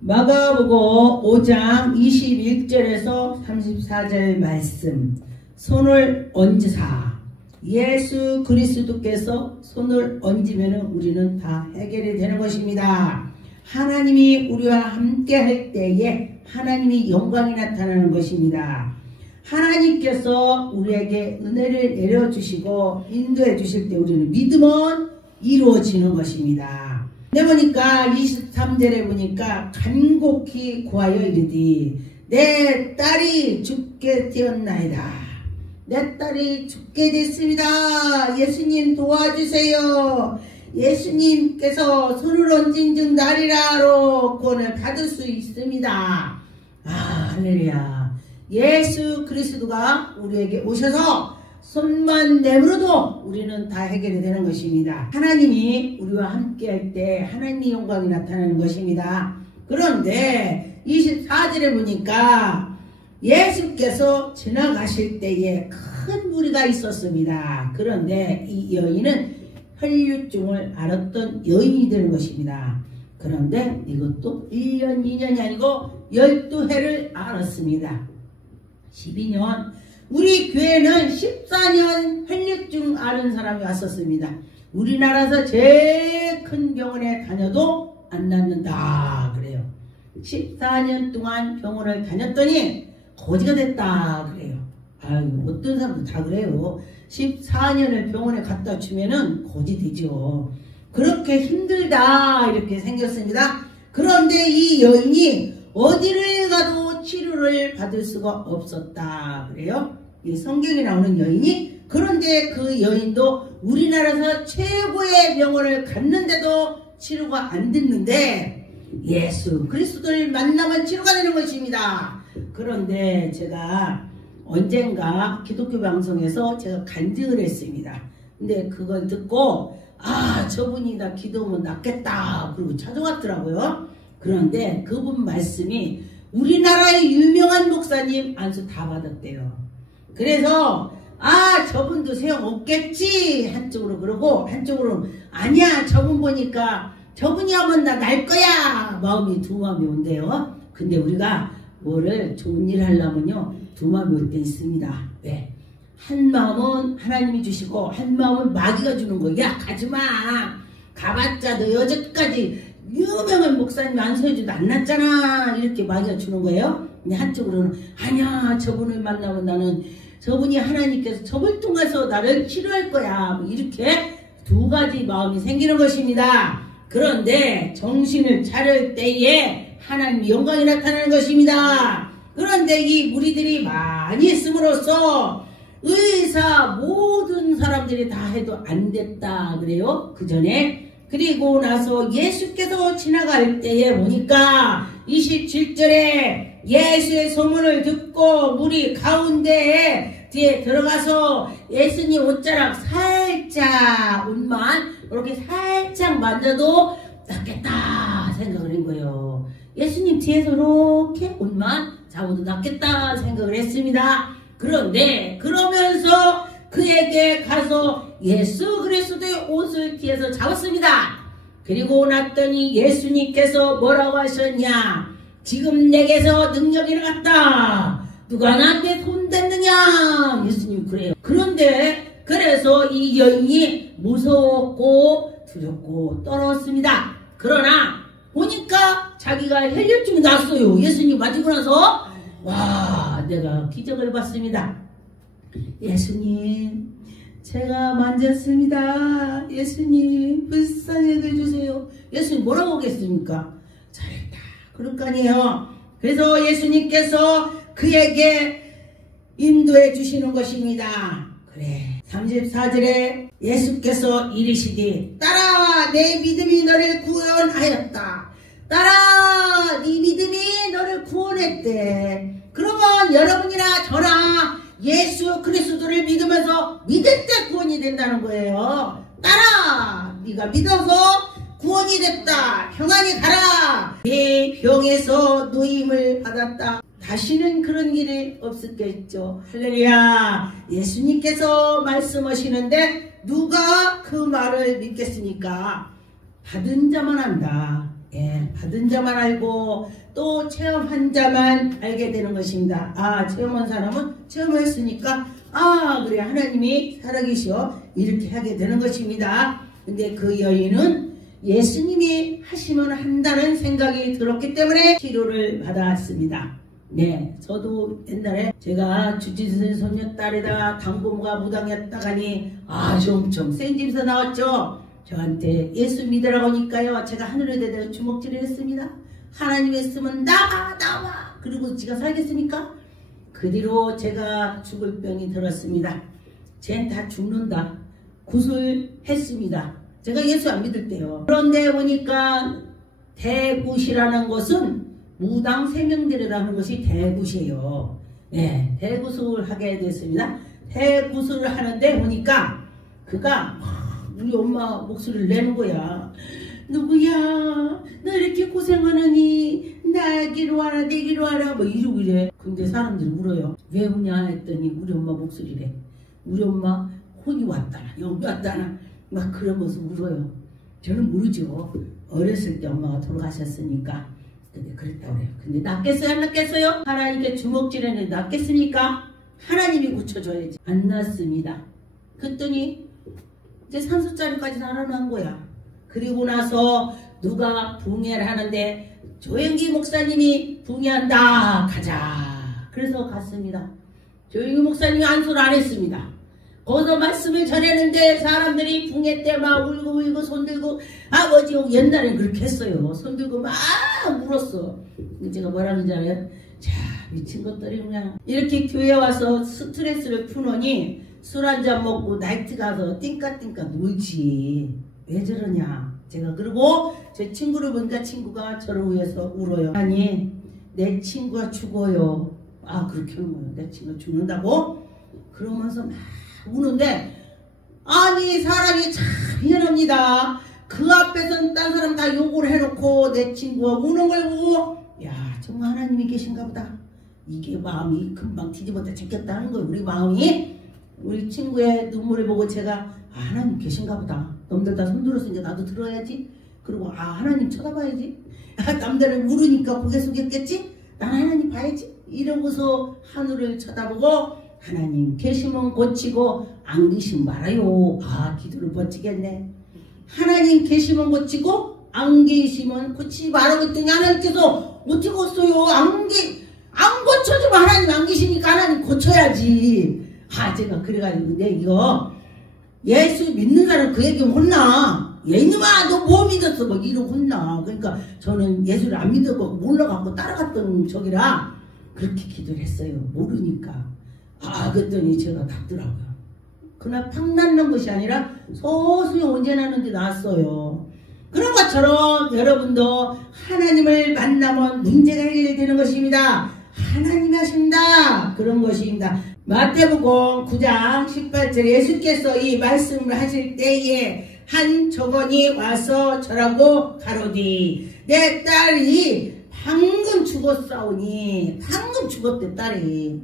마가복음 5장 21절에서 34절 말씀. 손을 얹으사. 예수 그리스도께서 손을 얹으면 우리는 다 해결이 되는 것입니다. 하나님이 우리와 함께 할 때에 하나님이 영광이 나타나는 것입니다. 하나님께서 우리에게 은혜를 내려주시고 인도해 주실 때 우리는 믿음은 이루어지는 것입니다. 내 보니까 23절에 보니까 간곡히 구하여 이르디 내 딸이 죽게 되었나이다. 내 딸이 죽게 됐습니다. 예수님 도와주세요. 예수님께서 손을 얹은 즉 나리라로 구원을 받을 수 있습니다. 할렐루야. 예수 그리스도가 우리에게 오셔서 손만 내밀어도 우리는 다 해결이 되는 것입니다. 하나님이 우리와 함께 할 때 하나님의 영광이 나타나는 것입니다. 그런데 24절에 보니까 예수께서 지나가실 때에 큰 무리가 있었습니다. 그런데 이 여인은 혈류증을 앓았던 여인이 되는 것입니다. 그런데 이것도 1년, 2년이 아니고 12해를 앓았습니다. 12년. 우리 교회는 14년 혈류증 앓은 사람이 왔었습니다. 우리나라에서 제일 큰 병원에 다녀도 안 낫는다 그래요. 14년 동안 병원을 다녔더니 거지가 됐다 그래요. 아유, 어떤 사람도 다 그래요. 14년을 병원에 갖다 주면은 거지 되죠. 그렇게 힘들다 이렇게 생겼습니다. 그런데 이 여인이 어디를 가도 치료를 받을 수가 없었다 그래요. 이 성경에 나오는 여인이. 그런데 그 여인도 우리나라에서 최고의 병원을 갔는데도 치료가 안 됐는데 예수 그리스도를 만나면 치료가 되는 것입니다. 그런데 제가 언젠가 기독교 방송에서 제가 간증을 했습니다. 근데 그걸 듣고 저분이 나 기도하면 낫겠다 그러고 찾아왔더라고요. 그런데 그분 말씀이 우리나라의 유명한 목사님 안수 다 받았대요. 그래서 저분도 소용없겠지 한쪽으로 그러고 한쪽으로 아니야 저분 보니까 저분이 하면 나 날 거야 마음이 두 마음이 온대요. 근데 우리가 뭐를 좋은 일 하려면요 두 마음이 올 때 있습니다. 왜? 한 마음은 하나님이 주시고 한 마음은 마귀가 주는 거야. 야 가지마 가봤자 너 여태까지 유명한 목사님 안수해줘도 안 났잖아 이렇게 마귀가 주는 거예요. 근데 한쪽으로는 아니야 저분을 만나면 나는 저분이 하나님께서 저분을 통해서 나를 치료할 거야 이렇게 두 가지 마음이 생기는 것입니다. 그런데 정신을 차릴 때에 하나님의 영광이 나타나는 것입니다. 그런데 이 무리들이 많이 있음으로써 의사 모든 사람들이 다 해도 안 됐다 그래요. 그 전에. 그리고 나서 예수께서 지나갈 때에 보니까 27절에 예수의 소문을 듣고 무리 가운데에 뒤에 들어가서 예수님 옷자락 살짝 옷만 이렇게 살짝 만져도 낫겠다 생각을 한 거예요. 예수님 뒤에서 이렇게 옷만 잡아도 낫겠다 생각을 했습니다. 그런데 그러면서 그에게 가서 예수 그리스도의 옷을 뒤에서 잡았습니다. 그리고 났더니 예수님께서 뭐라고 하셨냐? 지금 내게서 능력이 일어났다. 누가 나한테 손 댔느냐? 예수님이 그래요. 그런데 그래서 이 여인이 무서웠고 두렵고 떨었습니다. 그러나 보니까 자기가 혈류증이 났어요. 예수님 맞고 나서 와 내가 기적을 봤습니다. 예수님 제가 만졌습니다. 예수님 불쌍히 해주세요. 예수님 뭐라고 하겠습니까? 잘했다 그럴 거 아니에요. 그래서 예수님께서 그에게 인도해 주시는 것입니다. 그래 34절에 예수께서 이르시되 딸아 내 믿음이 너를 구원하였다. 딸아 네 믿음이 너를 구원했대. 그러면 여러분이나 저나 예수 그리스도를 믿으면서 믿을 때 구원이 된다는 거예요. 딸아 네가 믿어서 구원이 됐다. 평안히 가라. 네 병에서 노임을 받았다. 다시는 그런 일이 없었겠죠. 할렐루야. 예수님께서 말씀하시는데 누가 그 말을 믿겠습니까? 받은 자만 한다. 예, 받은 자만 알고 또 체험한 자만 알게 되는 것입니다. 아, 체험한 사람은 체험했으니까 그래 하나님이 살아계셔 이렇게 하게 되는 것입니다. 근데 그 여인은 예수님이 하시면 한다는 생각이 들었기 때문에 치료를 받았습니다. 네, 저도 옛날에 제가 주짓수 소녀딸에다 당부모가 무당이었다가니 엄청 생집에서 나왔죠. 저한테 예수 믿으라고 하니까요, 제가 하늘에 대대고 주먹질을 했습니다. 하나님 했으면 나와 그리고 지가 살겠습니까? 그 뒤로 제가 죽을 병이 들었습니다. 쟨 다 죽는다 구술했습니다. 제가 예수 안 믿을 때요. 그런데 보니까 대굿이라는 것은 무당 세명들이라는 것이 대굿이에요. 네, 대굿을 하게 됐습니다. 대굿을 하는데 보니까 그가 우리 엄마 목소리를 내는 거야. 누구야? 너 이렇게 고생하느니 나기로 와라 내기로 와라 뭐 이러고 이래. 근데 사람들이 울어요. 왜 우냐 했더니 우리 엄마 목소리래. 우리 엄마 혼이 왔다나 영이 왔다나 막 그러면서 울어요. 저는 모르죠. 어렸을 때 엄마가 돌아가셨으니까. 근데 그랬다고 그래요. 근데 낫겠어요 안 낫겠어요? 하나님께 주먹질했는데 낫겠습니까? 하나님이 고쳐줘야지. 안 낫습니다. 그랬더니 이제 산수자리까지 알아난 거야. 그리고 나서 누가 붕해를 하는데 조영기 목사님이 붕해한다 가자. 그래서 갔습니다. 조영기 목사님이 안수를 안 했습니다. 거기서 말씀을 전했는데 사람들이 붕해 때 막 울고 손들고 아버지 옛날엔 그렇게 했어요. 손들고 막 울었어. 제가 뭐라는지 알아요? 자 미친 것들이 그냥 이렇게 교회 와서 스트레스를 푸느니 술 한잔 먹고 나이트 가서 띵까띵까 놀지. 왜 저러냐. 제가 그리고 제 친구를 보니까 친구가 저를 위해서 울어요. 아니 내 친구가 죽어요. 그렇게 하는 거예요. 내 친구가 죽는다고? 그러면서 막 우는데 아니 사람이 참 희한합니다. 그 앞에서는 딴 사람 다 욕을 해놓고 내 친구가 우는 걸 보고 야 정말 하나님이 계신가 보다. 이게 마음이 금방 뒤집어다 죽겠다는 거예요. 우리 마음이. 우리 친구의 눈물을 보고 제가 하나님 계신가 보다. 남들 다 손들었으니까 나도 들어야지. 그리고 하나님 쳐다봐야지. 남들은 울으니까 고개 숙였겠지. 난 하나님 봐야지. 이러고서 하늘을 쳐다보고 하나님 계시면 고치고 안 계시면 말아요. 기도를 버티겠네. 하나님 계시면 고치고 안 계시면 고치지 말라고 했더니 하나님께서 어떻게 고쳐요? 안 고쳐주면 하나님 안 계시니까 하나님 고쳐야지. 제가 그래가지고 근데 이거 예수 믿는 사람 그 얘기 혼나. 이놈아 너 뭐 믿었어 뭐 이러고 혼나. 그러니까 저는 예수를 안 믿었고 몰라갖고 따라갔던 적이라 그렇게 기도를 했어요. 모르니까. 그랬더니 제가 낫더라고요. 그날 팍 낫는 것이 아니라 소수히 언제 나는데 낫어요. 그런 것처럼 여러분도 하나님을 만나면 문제가 해결되는 것입니다. 하나님이 하신다. 그런 것입니다. 마태복음 9장 18절에 예수께서 이 말씀을 하실 때에 한 저건이 와서 저라고 가로되 내 딸이 방금 죽었사오니 방금 죽었대 딸이.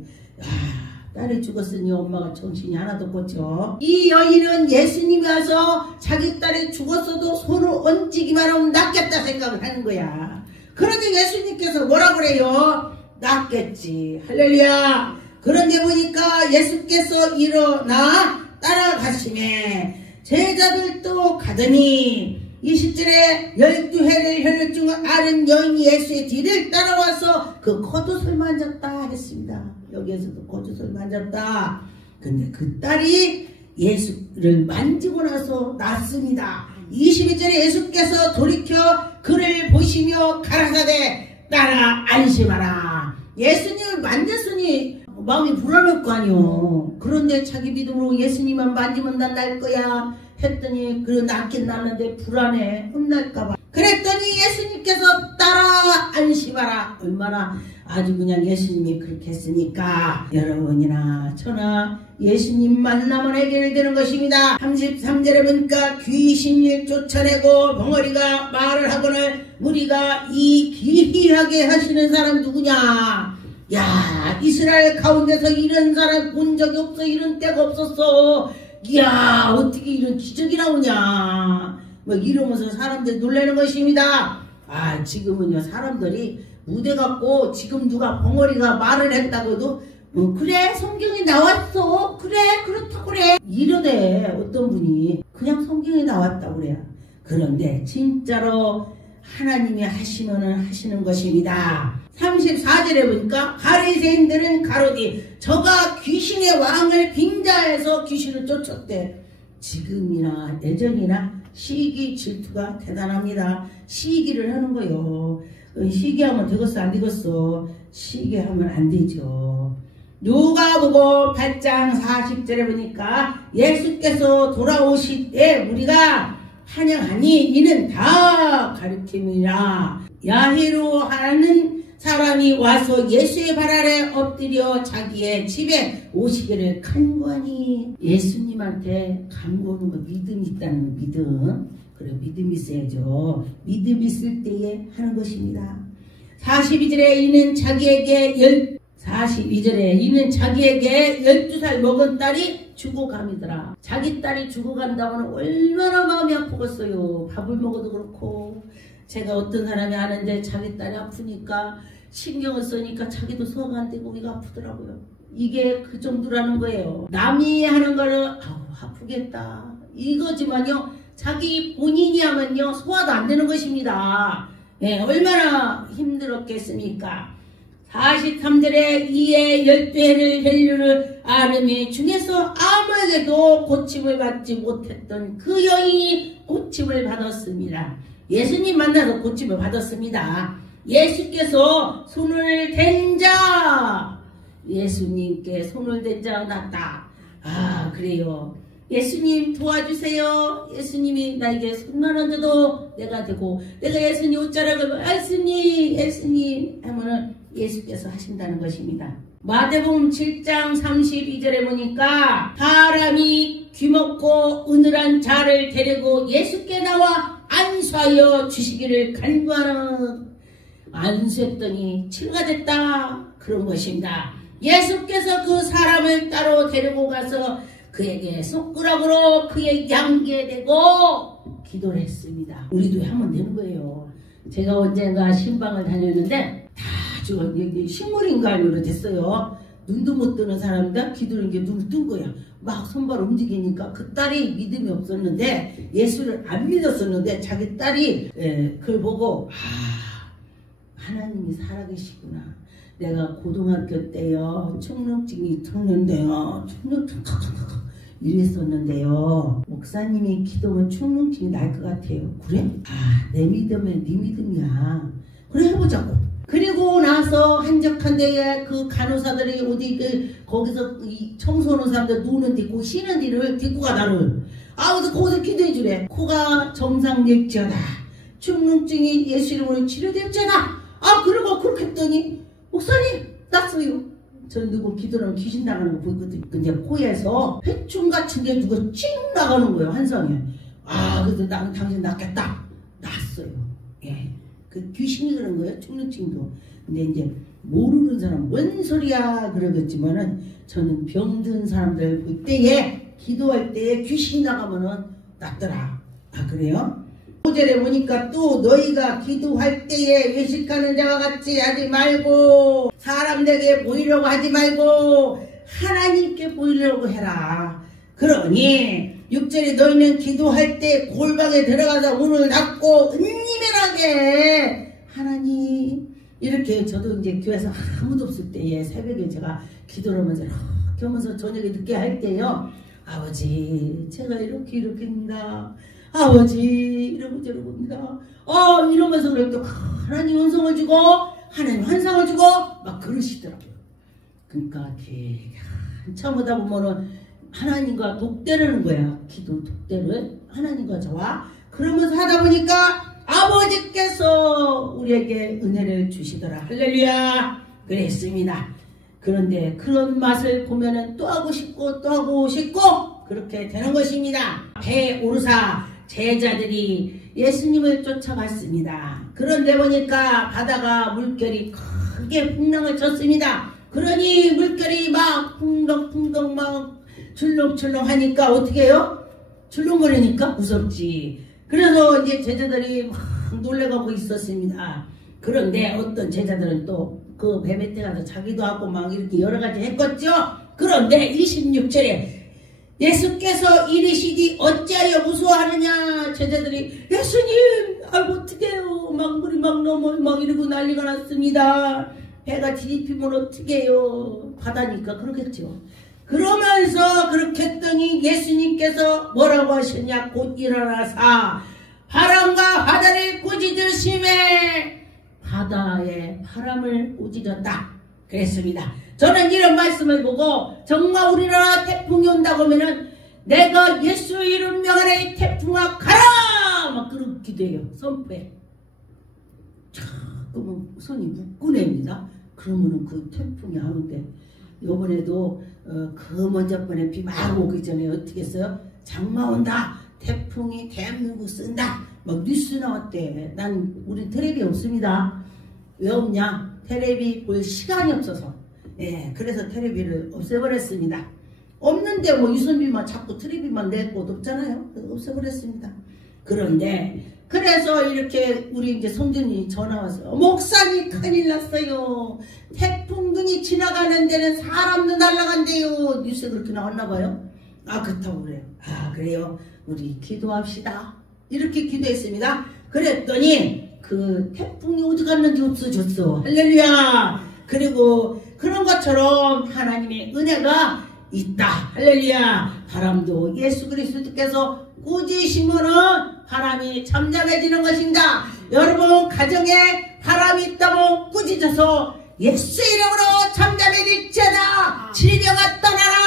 딸이 죽었으니 엄마가 정신이 하나도 고쳐. 이 여인은 예수님이 와서 자기 딸이 죽었어도 손을 얹기만 하면 낫겠다 생각을 하는 거야. 그런데 예수님께서 뭐라 그래요? 낫겠지. 할렐루야. 그런데 보니까 예수께서 일어나 따라가시매 제자들도 가더니 20절에 12해를 혈육 중 아는 여인이 예수의 뒤를 따라와서 그 겉옷을 만졌다 했습니다. 여기에서도 겉옷을 만졌다. 근데 그 딸이 예수를 만지고 나서 낫습니다. 22절에 예수께서 돌이켜 그를 보시며 가라사대 딸아 안심하라. 예수님을 만졌으니 마음이 불안할 거 아니요. 그런데 자기 믿음으로 예수님만 만지면 난 날 거야 했더니 낫긴 낫는데 불안해. 혼날까봐. 그랬더니 예수님께서 따라 안심하라. 얼마나 아주 그냥 예수님이 그렇게 했으니까 여러분이나 저나 예수님 만나면 해결되는 것입니다. 33절에 보니까 귀신을 쫓아내고 벙어리가 말을 하거늘 우리가 이 기이하게 하시는 사람 누구냐. 야 이스라엘 가운데서 이런 사람 본 적이 없어. 이런 때가 없었어. 이야 어떻게 이런 기적이 나오냐 뭐 이러면서 사람들 놀라는 것입니다. 지금은요 사람들이 무대 갖고 지금 누가 벙어리가 말을 했다고도 그래 성경에 나왔어 그래 그렇다고 그래 이러대. 어떤 분이 그냥 성경에 나왔다고 그래요. 그런데 진짜로 하나님이 하시면은 하시는 것입니다. 34절에 보니까 바리새인들은 가로되 저가 귀신의 왕을 빙자해서 귀신을 쫓았대. 지금이나 예전이나 시기 질투가 대단합니다. 시기를 하는 거요. 시기하면 되겠어 안 되겠어? 시기하면 안 되죠. 누가복음 8장 40절에 보니까 예수께서 돌아오실 때 우리가 환영하니 이는 다 가르침이라. 야히로 하는 사람이 와서 예수의 발 아래 엎드려 자기의 집에 오시기를 간구하니. 예수님한테 간구하는 거 믿음이 있다는 거, 믿음. 그래 믿음이 있어야죠. 믿음이 있을 때에 하는 것입니다. 42절에 이는 자기에게 12살 먹은 딸이 죽어감이더라. 자기 딸이 죽어간다면 얼마나 마음이 아프겠어요. 밥을 먹어도 그렇고. 제가 어떤 사람이 아는데 자기 딸이 아프니까 신경을 쓰니까 자기도 소화가 안 되고 우리가 아프더라고요. 이게 그 정도라는 거예요. 남이 하는 거는 아프겠다 이거지만요 자기 본인이 하면요 소화도 안 되는 것입니다. 네, 얼마나 힘들었겠습니까? 43절에 이에 12해를 헬류를 아름이 중에서 아무에게도 고침을 받지 못했던 그 여인이 고침을 받았습니다. 예수님 만나서 고침을 받았습니다. 예수께서 손을 댄 자, 예수님께 손을 댄 자가 낫다. 그래요. 예수님 도와주세요. 예수님이 나에게 손만 얹어도 내가 되고, 내가 예수님 옷자락을 예수님 하면은 예수께서 하신다는 것입니다. 마태복음 7장 32절에 보니까 사람이 귀먹고 은을한 자를 데리고 예수께 나와 안수하여 주시기를 간구하는. 안수했더니 치료가 됐다 그런 것입니다. 예수께서 그 사람을 따로 데리고 가서 그에게 손가락으로 그의 양귀에 대고 기도를 했습니다. 우리도 하면 되는 거예요. 제가 언젠가 신방을 다녔는데 다 식물인가 이러 됐어요. 눈도 못 뜨는 사람이다 기도는 게 눈을 뜬 거야. 막 손발 움직이니까 그 딸이 믿음이 없었는데 예수를 안 믿었었는데 자기 딸이 그걸 보고 하나님이 살아계시구나. 내가 고등학교 때요 충농증이 탔는데요 이랬었는데요 목사님이 기도하면 충농증이 날 것 같아요. 그래? 내 믿으면 네 믿음이야. 그래 해보자고. 그리고 나서 한적한 데에 그 간호사들이 어디 거기서 청소하는 사람들 누우는 데 쉬는 데를 데리고 가 나를. 그래서 거기서 기도해 주래. 코가 정상될지어다. 충농증이 예수 이름으로 치료될지어다. 그러고 그렇게 했더니 목사님 났어요. 저 누구 기도하면 귀신 나가는 거 보거든요. 근데 코에서 회충 같은 게 누가 찡 나가는 거예요. 환상에. 그래서 나는 당신 낫겠다. 났어요. 예. 그 귀신이 그런 거예요. 충농증도. 근데 이제 모르는 사람 뭔 소리야 그러겠지만은 저는 병든 사람들 볼 때에 기도할 때에 귀신이 나가면은 낫더라. 그래요? 5절에 보니까 또 너희가 기도할 때에 외식하는 자와 같이 하지 말고 사람들에게 보이려고 하지 말고 하나님께 보이려고 해라. 그러니 6절에 너희는 기도할 때 골방에 들어가서 문을 닫고 은밀하게 하나님 이렇게. 저도 이제 교회에서 아무도 없을 때에 새벽에 제가 기도를 하면서 이렇게 하면서 저녁에 늦게 할 때요 아버지 제가 이렇게 했습니다. 아버지 이러고저러고입니다. 이러면서 그럴 때 하나님 은성을 주고 하나님 환상을 주고 막 그러시더라고요. 그러니까 되게 한참 하다 보면은 하나님과 독대라는 거야. 기도 독대를 하나님과 저와 그러면서 하다 보니까 아버지께서 우리에게 은혜를 주시더라. 할렐루야. 그랬습니다. 그런데 그런 맛을 보면은 또 하고 싶고 또 하고 싶고 그렇게 되는 것입니다. 배 오르사 제자들이 예수님을 쫓아갔습니다. 그런데 보니까 바다가 물결이 크게 풍랑을 쳤습니다. 그러니 물결이 막 풍덩풍덩 막 출렁출렁 하니까 어떻게 해요? 출렁거리니까 무섭지. 그래서 이제 제자들이 막 막 놀래가고 있었습니다. 그런데 어떤 제자들은 또 그 뱀의 때 가서 자기도 하고 막 이렇게 여러 가지 했겠죠. 그런데 26절에 예수께서 이르시기 어찌하여 무서워하느냐. 제자들이 예수님 어떡해요. 막 물이 막 넘어 막 이러고 난리가 났습니다. 배가 뒤집히면 어떡해요. 바다니까 그러겠죠. 그러면서 그렇게 했더니 예수님께서 뭐라고 하셨냐. 곧 일어나사 바람과 바다를 꾸짖으심에 바다에 바람을 꾸짖었다 그랬습니다. 저는 이런 말씀을 보고 정말 우리나라 태풍이 온다고 하면은 내가 예수 이름 명하라 이 태풍아 가라 막 그렇게 기도해요. 선포해. 그러면 손이 묶으냅니다. 그러면은 그 태풍이 안 온대. 요번에도 그 먼저 번에 비 막 오기 전에 어떻게 했어요? 장마 온다. 태풍이 대한민국 쓴다. 막 뉴스 나왔대. 난 우리 텔레비 없습니다. 왜 없냐? 텔레비 볼 시간이 없어서. 예, 그래서 텔레비를 없애버렸습니다. 없는데 뭐 유선비만 자꾸 텔레비만 낼 곳 없잖아요. 없애버렸습니다. 그런데 그래서 이렇게 우리 이제 성전이 전화 와서 목사님 큰일 났어요. 태풍등이 지나가는 데는 사람도 날아간대요. 뉴스에 그렇게 나왔나 봐요. 아 그렇다고 그래요. 아 그래요. 우리 기도합시다. 이렇게 기도했습니다. 그랬더니 그 태풍이 어디 갔는지 없어졌어. 할렐루야. 그리고 그런 것처럼 하나님의 은혜가 있다. 할렐루야. 바람도 예수 그리스도께서 꾸짖으시면은 바람이 잠잠해지는 것입니다. 여러분 가정에 바람이 있다면 꾸짖어서 예수 이름으로 잠잠해질지어다. 질병아 떠나라.